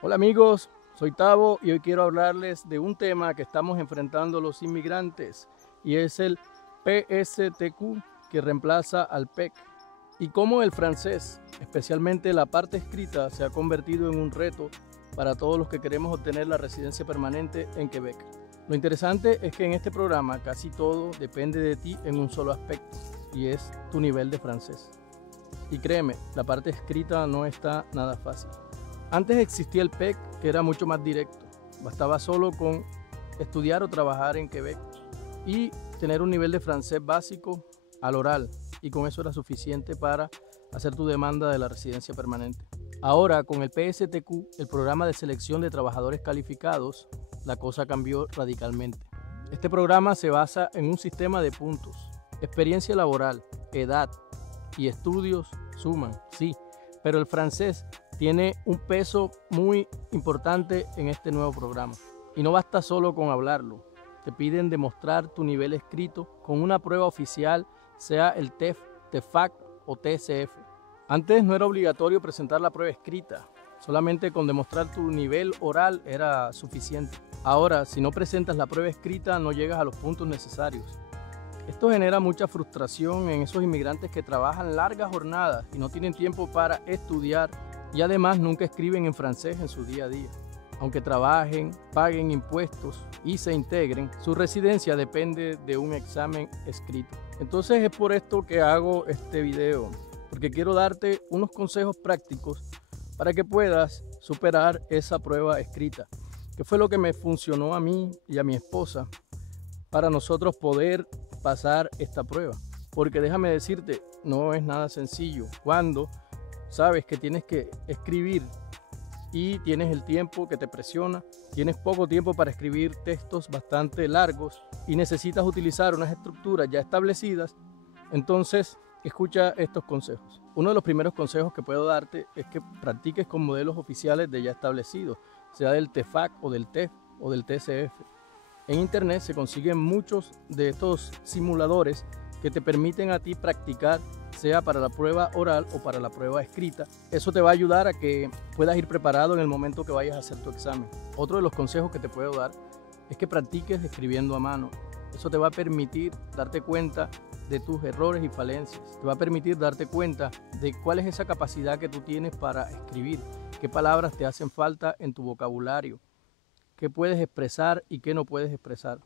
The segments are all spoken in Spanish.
Hola amigos, soy Tavo y hoy quiero hablarles de un tema que estamos enfrentando los inmigrantes y es el PSTQ que reemplaza al PEC y cómo el francés, especialmente la parte escrita, se ha convertido en un reto para todos los que queremos obtener la residencia permanente en Quebec. Lo interesante es que en este programa casi todo depende de ti en un solo aspecto y es tu nivel de francés. Y créeme, la parte escrita no está nada fácil. Antes existía el PEC, que era mucho más directo. Bastaba solo con estudiar o trabajar en Quebec y tener un nivel de francés básico al oral, y con eso era suficiente para hacer tu demanda de la residencia permanente. Ahora, con el PSTQ, el programa de selección de trabajadores calificados, la cosa cambió radicalmente. Este programa se basa en un sistema de puntos. Experiencia laboral, edad y estudios suman, sí, pero el francés tiene un peso muy importante en este nuevo programa. Y no basta solo con hablarlo. Te piden demostrar tu nivel escrito con una prueba oficial, sea el TEF, TEFAC o TCF. Antes no era obligatorio presentar la prueba escrita. Solamente con demostrar tu nivel oral era suficiente. Ahora, si no presentas la prueba escrita, no llegas a los puntos necesarios. Esto genera mucha frustración en esos inmigrantes que trabajan largas jornadas y no tienen tiempo para estudiar y además nunca escriben en francés en su día a día. Aunque trabajen, paguen impuestos y se integren, su residencia depende de un examen escrito. Entonces es por esto que hago este video, porque quiero darte unos consejos prácticos para que puedas superar esa prueba escrita, que fue lo que me funcionó a mí y a mi esposa para nosotros poder pasar esta prueba. Porque déjame decirte, no es nada sencillo cuando sabes que tienes que escribir y tienes el tiempo que te presiona, tienes poco tiempo para escribir textos bastante largos y necesitas utilizar unas estructuras ya establecidas. Entonces, escucha estos consejos. Uno de los primeros consejos que puedo darte es que practiques con modelos oficiales de ya establecidos, sea del TEFAC o del TEF o del TCF. En internet se consiguen muchos de estos simuladores que te permiten a ti practicar, sea para la prueba oral o para la prueba escrita. Eso te va a ayudar a que puedas ir preparado en el momento que vayas a hacer tu examen. Otro de los consejos que te puedo dar es que practiques escribiendo a mano. Eso te va a permitir darte cuenta de tus errores y falencias. Te va a permitir darte cuenta de cuál es esa capacidad que tú tienes para escribir, qué palabras te hacen falta en tu vocabulario, qué puedes expresar y qué no puedes expresar.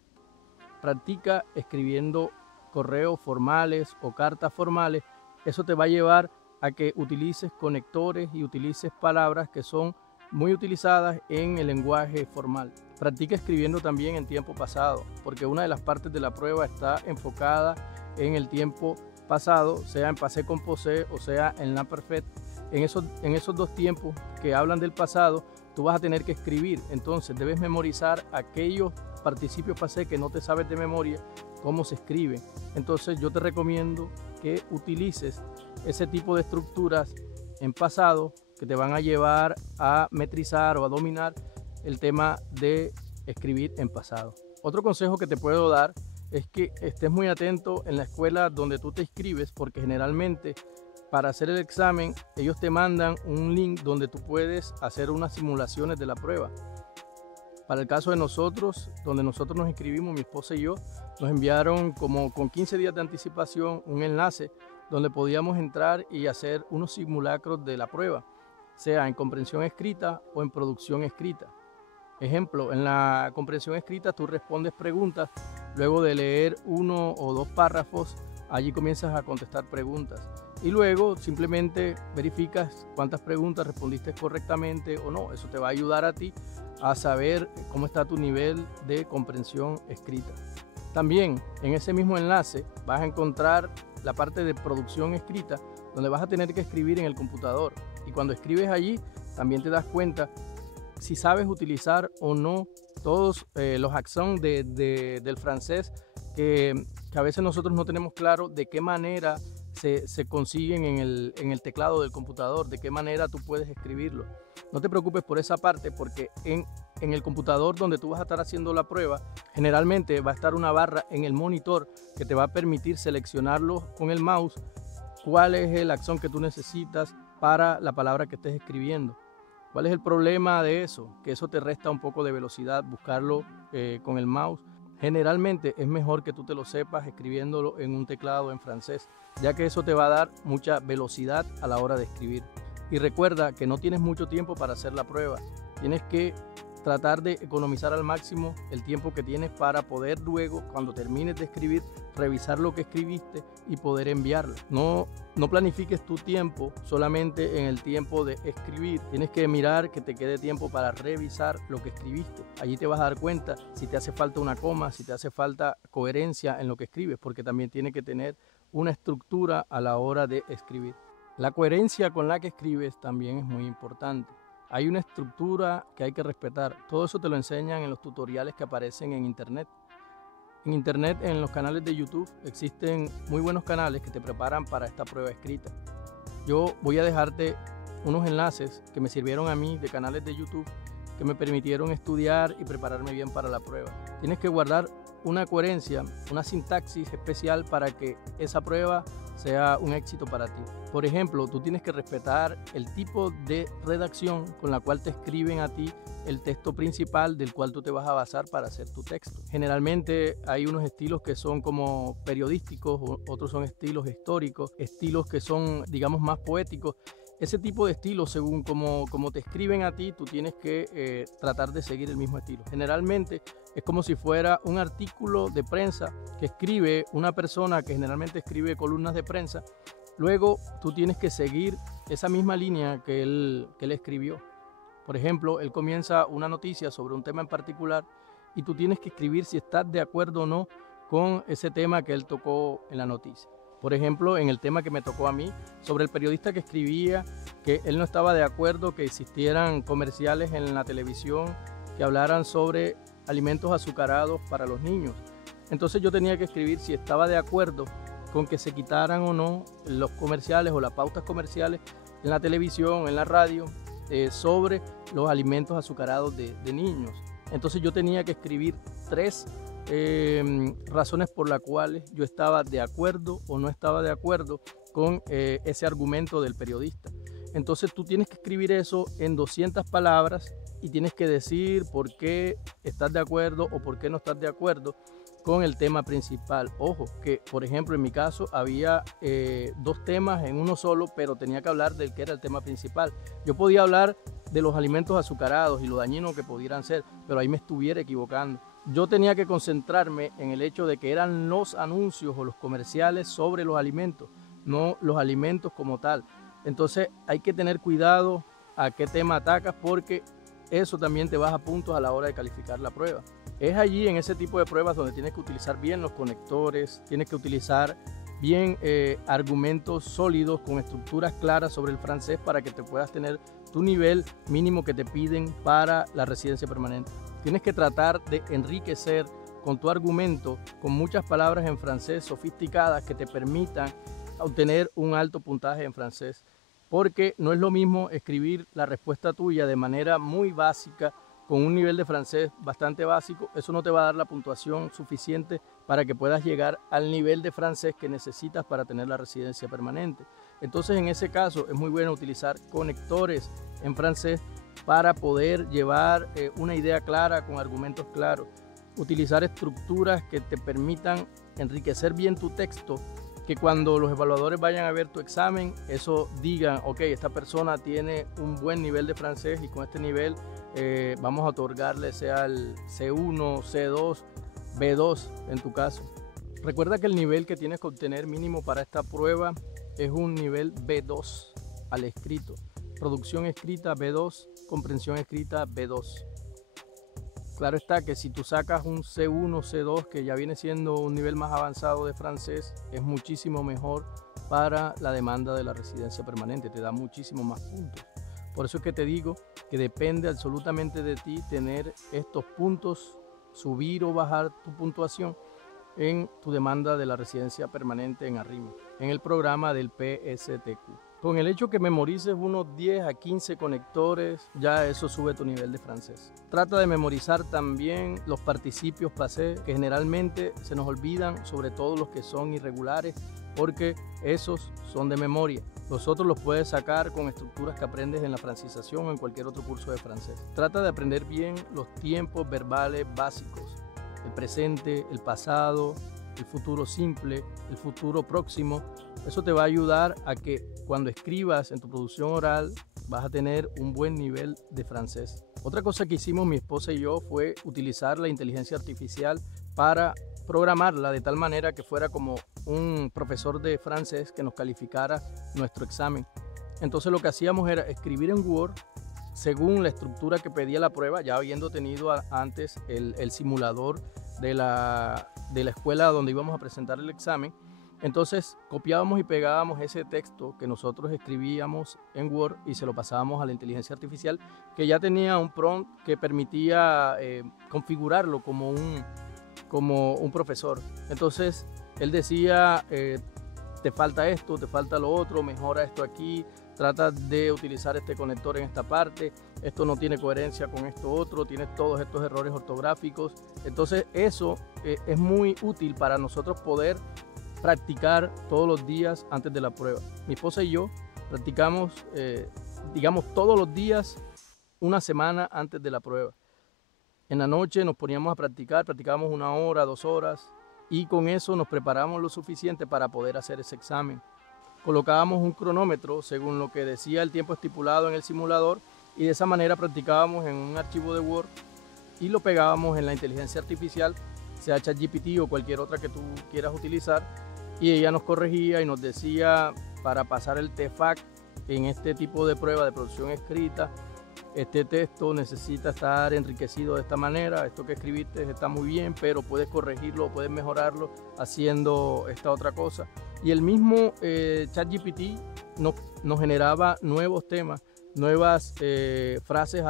Practica escribiendo correos formales o cartas formales. Eso te va a llevar a que utilices conectores y utilices palabras que son muy utilizadas en el lenguaje formal. Practica escribiendo también en tiempo pasado, porque una de las partes de la prueba está enfocada en el tiempo pasado, sea en passé composé o sea en l'imperfect. En esos dos tiempos que hablan del pasado, tú vas a tener que escribir. Entonces debes memorizar aquellos participios passé que no te sabes de memoria cómo se escribe. Entonces yo te recomiendo que utilices ese tipo de estructuras en pasado que te van a llevar a metrizar o a dominar el tema de escribir en pasado. Otro consejo que te puedo dar es que estés muy atento en la escuela donde tú te inscribes, porque generalmente para hacer el examen ellos te mandan un link donde tú puedes hacer unas simulaciones de la prueba. Para el caso de nosotros, donde nosotros nos inscribimos, mi esposa y yo, nos enviaron como con 15 días de anticipación un enlace donde podíamos entrar y hacer unos simulacros de la prueba, sea en comprensión escrita o en producción escrita. Ejemplo, en la comprensión escrita tú respondes preguntas, luego de leer uno o dos párrafos, allí comienzas a contestar preguntas. Y luego simplemente verificas cuántas preguntas respondiste correctamente o no. Eso te va a ayudar a ti a saber cómo está tu nivel de comprensión escrita. También en ese mismo enlace vas a encontrar la parte de producción escrita, donde vas a tener que escribir en el computador. Y cuando escribes allí, también te das cuenta si sabes utilizar o no todos los accents del francés que a veces nosotros no tenemos claro de qué manera se consiguen en el teclado del computador, de qué manera tú puedes escribirlo. No te preocupes por esa parte, porque en el computador donde tú vas a estar haciendo la prueba, generalmente va a estar una barra en el monitor que te va a permitir seleccionarlo con el mouse, cuál es el accent que tú necesitas para la palabra que estés escribiendo. ¿Cuál es el problema de eso? Que eso te resta un poco de velocidad, buscarlo con el mouse. Generalmente es mejor que tú te lo sepas escribiéndolo en un teclado en francés, ya que eso te va a dar mucha velocidad a la hora de escribir. Y recuerda que no tienes mucho tiempo para hacer la prueba. Tienes que tratar de economizar al máximo el tiempo que tienes para poder luego, cuando termines de escribir, revisar lo que escribiste y poder enviarlo. No planifiques tu tiempo solamente en el tiempo de escribir. Tienes que mirar que te quede tiempo para revisar lo que escribiste. Allí te vas a dar cuenta si te hace falta una coma, si te hace falta coherencia en lo que escribes, porque también tiene que tener una estructura a la hora de escribir. La coherencia con la que escribes también es muy importante. Hay una estructura que hay que respetar. Todo eso te lo enseñan en los tutoriales que aparecen en internet. En internet, en los canales de YouTube, existen muy buenos canales que te preparan para esta prueba escrita. Yo voy a dejarte unos enlaces que me sirvieron a mí de canales de YouTube que me permitieron estudiar y prepararme bien para la prueba. Tienes que guardar una coherencia, una sintaxis especial para que esa prueba sea un éxito para ti. Por ejemplo, tú tienes que respetar el tipo de redacción con la cual te escriben a ti el texto principal del cual tú te vas a basar para hacer tu texto. Generalmente hay unos estilos que son como periodísticos, otros son estilos históricos, estilos que son, digamos, más poéticos. Ese tipo de estilo, según como te escriben a ti, tú tienes que tratar de seguir el mismo estilo. Generalmente es como si fuera un artículo de prensa que escribe una persona que generalmente escribe columnas de prensa. Luego tú tienes que seguir esa misma línea que él escribió. Por ejemplo, él comienza una noticia sobre un tema en particular y tú tienes que escribir si estás de acuerdo o no con ese tema que él tocó en la noticia. Por ejemplo, en el tema que me tocó a mí, sobre el periodista que escribía que él no estaba de acuerdo que existieran comerciales en la televisión que hablaran sobre alimentos azucarados para los niños. Entonces yo tenía que escribir si estaba de acuerdo con que se quitaran o no los comerciales o las pautas comerciales en la televisión, en la radio, sobre los alimentos azucarados de niños. Entonces yo tenía que escribir 3 razones por las cuales yo estaba de acuerdo o no estaba de acuerdo con ese argumento del periodista. Entonces tú tienes que escribir eso en 200 palabras y tienes que decir por qué estás de acuerdo o por qué no estás de acuerdo con el tema principal. Ojo, que por ejemplo en mi caso había 2 temas en uno solo, pero tenía que hablar del que era el tema principal. Yo podía hablar de los alimentos azucarados y lo dañinos que pudieran ser, pero ahí me estuviera equivocando. Yo tenía que concentrarme en el hecho de que eran los anuncios o los comerciales sobre los alimentos, no los alimentos como tal. Entonces hay que tener cuidado a qué tema atacas, porque eso también te baja puntos a la hora de calificar la prueba. Es allí, en ese tipo de pruebas, donde tienes que utilizar bien los conectores, tienes que utilizar bien argumentos sólidos con estructuras claras sobre el francés para que te puedas tener tu nivel mínimo que te piden para la residencia permanente. Tienes que tratar de enriquecer con tu argumento con muchas palabras en francés sofisticadas que te permitan obtener un alto puntaje en francés, porque no es lo mismo escribir la respuesta tuya de manera muy básica con un nivel de francés bastante básico. Eso no te va a dar la puntuación suficiente para que puedas llegar al nivel de francés que necesitas para tener la residencia permanente. Entonces en ese caso es muy bueno utilizar conectores en francés para poder llevar una idea clara con argumentos claros, utilizar estructuras que te permitan enriquecer bien tu texto, que cuando los evaluadores vayan a ver tu examen, eso digan, ok, esta persona tiene un buen nivel de francés y con este nivel vamos a otorgarle sea el C1, C2, B2 en tu caso. Recuerda que el nivel que tienes que obtener mínimo para esta prueba es un nivel B2 al escrito. Producción escrita B2, comprensión escrita B2. Claro está que si tú sacas un C1, C2, que ya viene siendo un nivel más avanzado de francés, es muchísimo mejor para la demanda de la residencia permanente, te da muchísimo más puntos. Por eso es que te digo que depende absolutamente de ti tener estos puntos, subir o bajar tu puntuación en tu demanda de la residencia permanente en Arrime, en el programa del PSTQ. Con el hecho que memorices unos 10 a 15 conectores, ya eso sube tu nivel de francés. Trata de memorizar también los participios passés, que generalmente se nos olvidan, sobre todo los que son irregulares, porque esos son de memoria. Los otros los puedes sacar con estructuras que aprendes en la francización o en cualquier otro curso de francés. Trata de aprender bien los tiempos verbales básicos, el presente, el pasado, el futuro simple, el futuro próximo. Eso te va a ayudar a que cuando escribas en tu producción oral vas a tener un buen nivel de francés. Otra cosa que hicimos mi esposa y yo fue utilizar la inteligencia artificial para programarla de tal manera que fuera como un profesor de francés que nos calificara nuestro examen. Entonces lo que hacíamos era escribir en Word según la estructura que pedía la prueba, ya habiendo tenido antes el simulador de la escuela donde íbamos a presentar el examen. Entonces copiábamos y pegábamos ese texto que nosotros escribíamos en Word y se lo pasábamos a la inteligencia artificial, que ya tenía un prompt que permitía configurarlo como un profesor. Entonces él decía, te falta esto, te falta lo otro, mejora esto aquí, trata de utilizar este conector en esta parte, esto no tiene coherencia con esto otro, tiene todos estos errores ortográficos. Entonces eso es muy útil para nosotros poder practicar todos los días antes de la prueba. Mi esposa y yo practicamos, digamos, todos los días una semana antes de la prueba. En la noche nos poníamos a practicar, practicábamos 1 hora, 2 horas, y con eso nos preparamos lo suficiente para poder hacer ese examen. Colocábamos un cronómetro según lo que decía el tiempo estipulado en el simulador y de esa manera practicábamos en un archivo de Word y lo pegábamos en la inteligencia artificial, sea ChatGPT o cualquier otra que tú quieras utilizar, y ella nos corregía y nos decía para pasar el TEFAK en este tipo de prueba de producción escrita, este texto necesita estar enriquecido de esta manera, esto que escribiste está muy bien, pero puedes corregirlo, puedes mejorarlo haciendo esta otra cosa. Y el mismo ChatGPT nos generaba nuevos temas, nuevas frases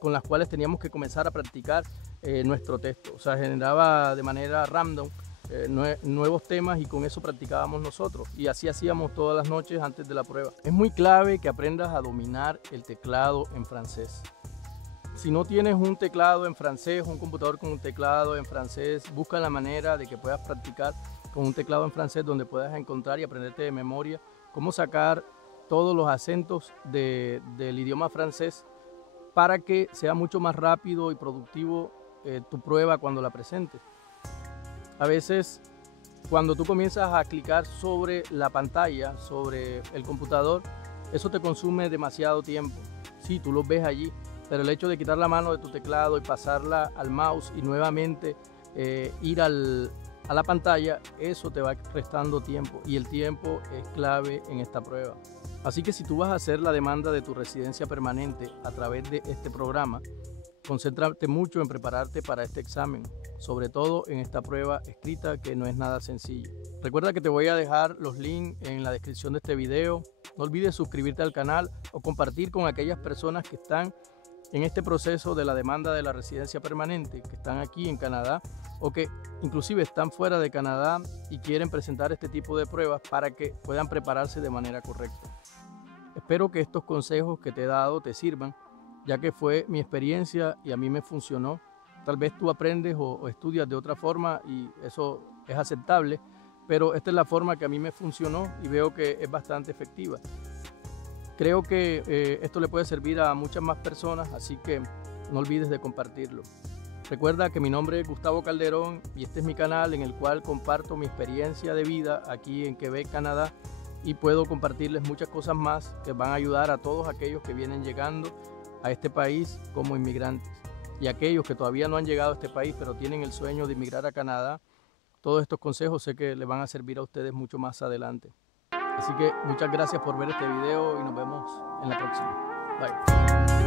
con las cuales teníamos que comenzar a practicar nuestro texto. O sea, generaba de manera random nuevos temas y con eso practicábamos nosotros. Y así hacíamos todas las noches antes de la prueba. Es muy clave que aprendas a dominar el teclado en francés. Si no tienes un teclado en francés, un computador con un teclado en francés, busca la manera de que puedas practicar con un teclado en francés donde puedas encontrar y aprenderte de memoria cómo sacar todos los acentos del idioma francés para que sea mucho más rápido y productivo tu prueba cuando la presentes. A veces cuando tú comienzas a clicar sobre la pantalla, sobre el computador, eso te consume demasiado tiempo. Sí, tú lo ves allí, pero el hecho de quitar la mano de tu teclado y pasarla al mouse y nuevamente ir a la pantalla, eso te va restando tiempo y el tiempo es clave en esta prueba. Así que si tú vas a hacer la demanda de tu residencia permanente a través de este programa, concéntrate mucho en prepararte para este examen, sobre todo en esta prueba escrita que no es nada sencilla. Recuerda que te voy a dejar los links en la descripción de este video. No olvides suscribirte al canal o compartir con aquellas personas que están en este proceso de la demanda de la residencia permanente, que están aquí en Canadá o que inclusive están fuera de Canadá y quieren presentar este tipo de pruebas para que puedan prepararse de manera correcta. Espero que estos consejos que te he dado te sirvan, ya que fue mi experiencia y a mí me funcionó. Tal vez tú aprendes o estudias de otra forma y eso es aceptable, pero esta es la forma que a mí me funcionó y veo que es bastante efectiva. Creo que esto le puede servir a muchas más personas, así que no olvides de compartirlo. Recuerda que mi nombre es Gustavo Calderón y este es mi canal en el cual comparto mi experiencia de vida aquí en Quebec, Canadá, y puedo compartirles muchas cosas más que van a ayudar a todos aquellos que vienen llegando a este país como inmigrantes. Y aquellos que todavía no han llegado a este país pero tienen el sueño de emigrar a Canadá, todos estos consejos sé que les van a servir a ustedes mucho más adelante. Así que muchas gracias por ver este video y nos vemos en la próxima. Bye.